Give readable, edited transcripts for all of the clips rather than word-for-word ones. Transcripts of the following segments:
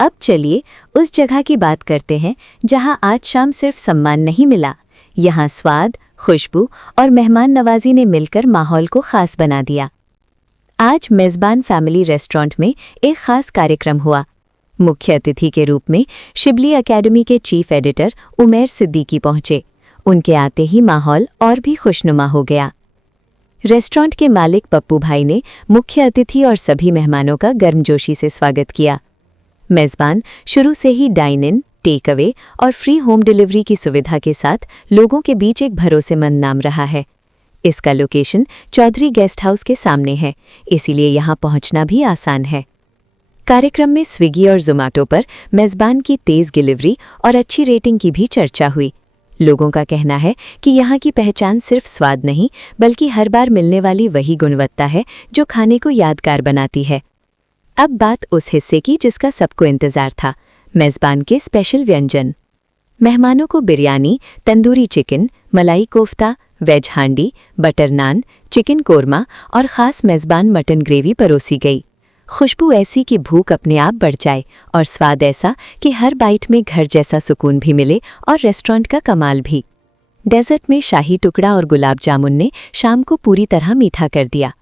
अब चलिए उस जगह की बात करते हैं जहां आज शाम सिर्फ सम्मान नहीं मिला, यहां स्वाद, खुशबू और मेहमान नवाजी ने मिलकर माहौल को खास बना दिया। आज मेज़बान फैमिली रेस्टोरेंट में एक खास कार्यक्रम हुआ। मुख्य अतिथि के रूप में शिबली एकेडमी के चीफ एडिटर उमैर सिद्दीकी पहुंचे। उनके आते ही माहौल और भी खुशनुमा हो गया। रेस्टोरेंट के मालिक पप्पू भाई ने मुख्य अतिथि और सभी मेहमानों का गर्मजोशी से स्वागत किया। मेज़बान शुरू से ही डाइन इन, टेक अवे और फ्री होम डिलीवरी की सुविधा के साथ लोगों के बीच एक भरोसेमंद नाम रहा है। इसका लोकेशन चौधरी गेस्ट हाउस के सामने है, इसीलिए यहाँ पहुँचना भी आसान है। कार्यक्रम में स्विगी और ज़ोमैटो पर मेज़बान की तेज़ डिलीवरी और अच्छी रेटिंग की भी चर्चा हुई। लोगों का कहना है कि यहाँ की पहचान सिर्फ स्वाद नहीं, बल्कि हर बार मिलने वाली वही गुणवत्ता है जो खाने को यादगार बनाती है। अब बात उस हिस्से की जिसका सबको इंतज़ार था, मेज़बान के स्पेशल व्यंजन। मेहमानों को बिरयानी, तंदूरी चिकन, मलाई कोफ्ता, वेज हांडी, बटर नान, चिकन कोरमा और ख़ास मेज़बान मटन ग्रेवी परोसी गई। खुशबू ऐसी कि भूख अपने आप बढ़ जाए और स्वाद ऐसा कि हर बाइट में घर जैसा सुकून भी मिले और रेस्टोरेंट का कमाल भी। डेजर्ट में शाही टुकड़ा और गुलाब जामुन ने शाम को पूरी तरह मीठा कर दिया।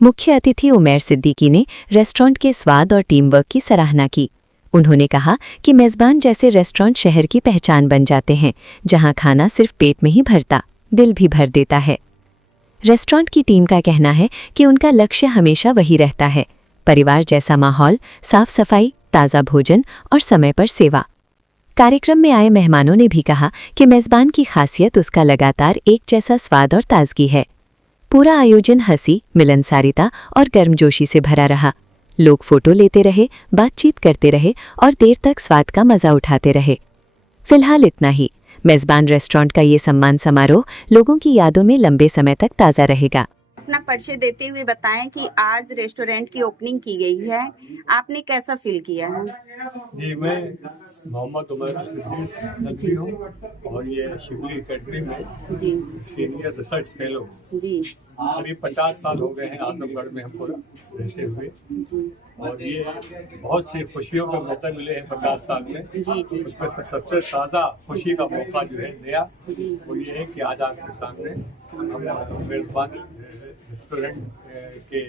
मुख्य अतिथि उमैर सिद्दीकी ने रेस्टोरेंट के स्वाद और टीम वर्क की सराहना की। उन्होंने कहा कि मेज़बान जैसे रेस्टोरेंट शहर की पहचान बन जाते हैं, जहां खाना सिर्फ पेट में ही भरता, दिल भी भर देता है। रेस्टोरेंट की टीम का कहना है कि उनका लक्ष्य हमेशा वही रहता है, परिवार जैसा माहौल, साफ सफाई, ताज़ा भोजन और समय पर सेवा। कार्यक्रम में आए मेहमानों ने भी कहा कि मेज़बान की खासियत उसका लगातार एक जैसा स्वाद और ताजगी है। पूरा आयोजन हंसी, मिलनसारिता और गर्मजोशी से भरा रहा। लोग फोटो लेते रहे, बातचीत करते रहे और देर तक स्वाद का मजा उठाते रहे। फिलहाल इतना ही। मेज़बान रेस्टोरेंट का ये सम्मान समारोह लोगों की यादों में लंबे समय तक ताज़ा रहेगा। अपना परिचय देते हुए बताएं कि आज रेस्टोरेंट की ओपनिंग की गई है, आपने कैसा फील किया है? जी, मैं मोहम्मद उमैर सिद्दीकी हूँ और ये शिबली एकेडमी में जी सीनियर रिसर्च फेलो। जी करीब 50 साल हो गए हैं आजमगढ़ में हमको रहते हुए, जी और ये बहुत सी खुशियों के मौके मिले हैं 50 साल में। जी जी उसमें से सबसे ताज़ा खुशी का मौका जो है नया, जी वो ये है कि आज आपके सामने हम मेज़बान रेस्टोरेंट के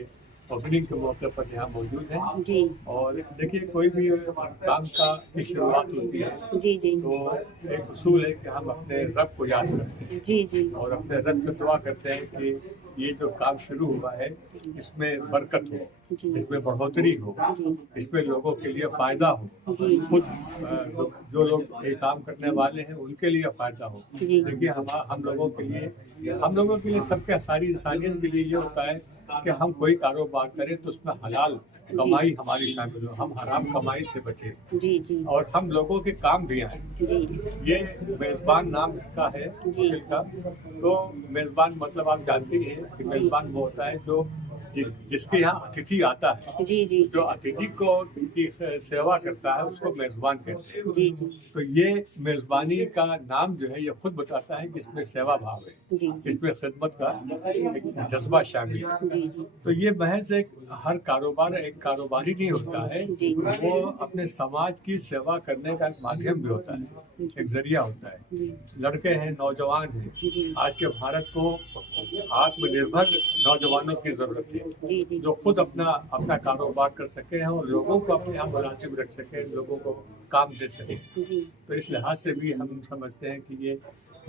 ओपनिंग के मौके पर यहाँ मौजूद हैं। जी और देखिए, कोई भी काम का की शुरुआत होती है जी जी तो एक उसूल है कि हम अपने रब को याद करते हैं जी जी और अपने रब से दुआ करते हैं कि ये जो काम शुरू हुआ है इसमें बरकत हो, जी इसमें बढ़ोतरी हो, जी इसमें लोगों के लिए फ़ायदा हो, जी खुद जो लोग ये काम करने वाले हैं उनके लिए फ़ायदा हो। जी देखिए, हम लोगों के लिए सबके सारी इंसानियत के लिए ये होता है कि हम कोई कारोबार करें तो उसमें हलाल कमाई हमारी शामिल हो, हम हराम कमाई से बचें जी जी और हम लोगों के काम भी आए। जी ये मेज़बान नाम इसका है जी। होटल का। तो मेज़बान मतलब आप जानते ही हैं कि मेज़बान वो होता है जो जिसके यहाँ अतिथि आता है, जी जी जो अतिथि को की सेवा करता है उसको मेज़बान कहते हैं। जी जी तो ये मेज़बानी का नाम जो है ये खुद बताता है कि इसमें सेवा भाव है, जी इसमें खिदमत का एक जज्बा शामिल है। जी जी तो ये महज एक कारोबारी नहीं होता है, जी। वो अपने समाज की सेवा करने का एक माध्यम भी होता है, एक जरिया होता है। जी लड़के हैं, नौजवान हैं, जी आज के भारत को आत्मनिर्भर नौजवानों की जरूरत है जी जी जो खुद अपना कारोबार कर सके हैं और लोगों को अपने यहाँ मुनासिब रख सके, लोगों को काम दे सके। जी तो इस लिहाज से भी हम समझते हैं कि ये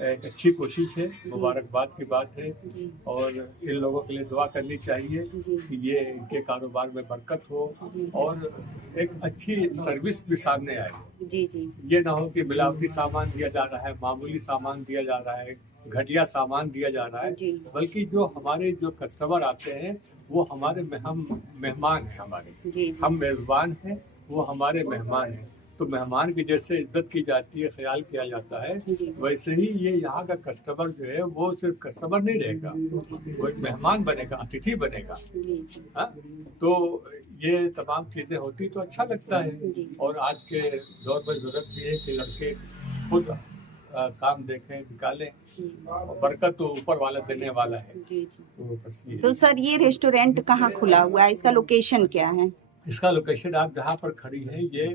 एक अच्छी कोशिश है, मुबारकबाद की बात है जी और इन लोगों के लिए दुआ करनी चाहिए जी कि ये इनके कारोबार में बरकत हो जी और एक अच्छी सर्विस भी सामने आए। जी जी ये ना हो कि मिलावटी सामान दिया जा रहा है, मामूली सामान दिया जा रहा है, घटिया सामान दिया जा रहा है, जी बल्कि जो कस्टमर आते हैं वो हम मेहमान हैं, जी हम मेज़बान हैं, वो हमारे मेहमान हैं। तो मेहमान की जैसे इज्जत की जाती है, ख्याल किया जाता है, जी वैसे ही ये यहाँ का कस्टमर जो है वो सिर्फ कस्टमर नहीं रहेगा, वो एक मेहमान बनेगा, अतिथि बनेगा। जी जी हाँ? तो ये तमाम चीज़ें होती तो अच्छा लगता है। जी। और आज के दौर में ज़रूरत भी है कि लड़के खुद काम देखें, निकालें जी और बरकत तो ऊपर वाला देने वाला है। जी जी तो बस ये तो सर ये रेस्टोरेंट कहाँ खुला हुआ है, इसका लोकेशन क्या है? इसका लोकेशन आप जहाँ पर खड़ी हैं ये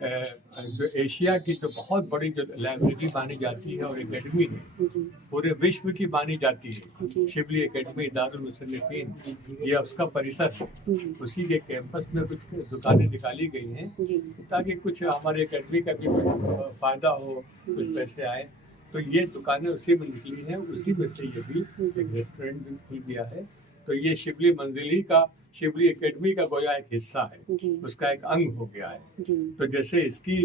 जो एशिया की जो बहुत बड़ी जो लाइब्रेरी मानी जाती है और एकेडमी है, जी पूरे विश्व की मानी जाती जी। है, शिबली एकेडमी दारुल मुसन्निफीन, ये उसका परिसर है। जी उसी के कैंपस में कुछ दुकानें निकाली गई हैं जी ताकि कुछ हमारे एकेडमी का भी कुछ फायदा हो, कुछ जी। पैसे आए। तो ये दुकानें उसी में निकली हैं, उसी में से ये भी जी। एक रेस्टोरेंट भी खुल गया है। तो ये शिबली मंजिली का, शिबली एकेडमी का गोया एक हिस्सा है, जी उसका एक अंग हो गया है। जी तो जैसे इसकी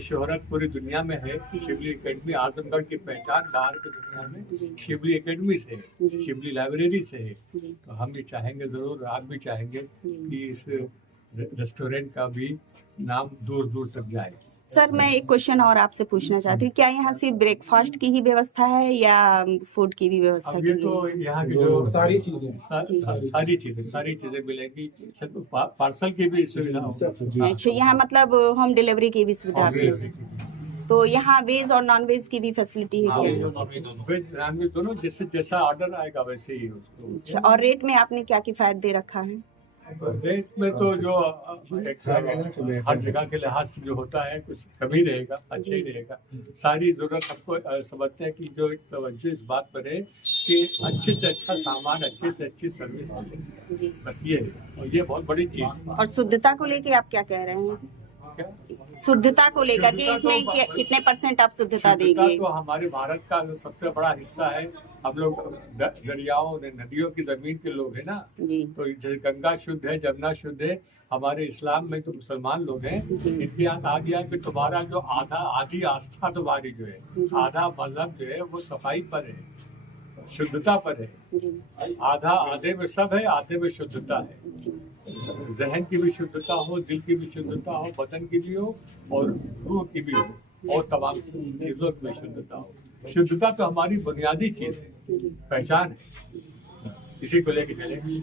शोहरत पूरी दुनिया में है, शिबली एकेडमी आजमगढ़ की पहचान बाहर की दुनिया में जी शिबली एकेडमी से है, जी। शिबली लाइब्रेरी से है। जी तो हम भी चाहेंगे ज़रूर, आप भी चाहेंगे जी। कि इस रेस्टोरेंट का भी नाम दूर दूर तक जाए। सर, मैं एक क्वेश्चन और आपसे पूछना चाहती हूँ, क्या यहाँ सिर्फ ब्रेकफास्ट की ही व्यवस्था है या फूड की भी व्यवस्था अब की ये गई तो है? यहाँ की जो सारी चीजें जी। सारी चीजें मिलेंगी। पार्सल की भी सुविधा होगी। अच्छा, यहाँ मतलब होम डिलीवरी की भी सुविधा भी है। तो यहाँ वेज और नॉन वेज की भी फैसिलिटी है क्या? वेज नॉन वेज दोनों, जैसे जैसा ऑर्डर आएगा वैसे ही उसको। अच्छा, और रेट में आपने क्या किफायत दे रखा है? रेट में तो जो एक हर जगह के लिहाज से जो होता है कुछ कमी रहेगा, अच्छा ही रहेगा। सारी जरूरत सबको समझते हैं कि जो तवज्जो इस बात पर है कि अच्छे से अच्छा सामान, अच्छे से अच्छी सर्विस मिले, जी। बस ये है। और ये बहुत बड़ी चीज है। और शुद्धता को लेके आप क्या कह रहे हैं? क्या? शुद्धता को लेकर के शुद्धता इसमें तो कितने % आप शुद्धता शुद्धता देंगे? तो हमारे भारत का जो सबसे बड़ा हिस्सा है। हम लोग दरियाओं नदियों की जमीन के लोग हैं ना, जी तो जैसे गंगा शुद्ध है, जमुना शुद्ध है। हमारे इस्लाम में जो मुसलमान लोग हैं, जी। इनके यहाँ कहा गया कि तुम्हारा जो आधी आस्था तुम्हारी जो है, जी। आधा मजहब जो है वो सफाई पर है, शुद्धता पर है। जी आधे में सब है, आधे में शुद्धता है। जी जहन की भी शुद्धता हो, दिल की भी शुद्धता हो, बदन की भी हो और रूह की भी हो, और तमाम चीजों की भी शुद्धता हो। शुद्धता तो हमारी बुनियादी चीज है, जी। पहचान है, इसी को लेके चलेंगे।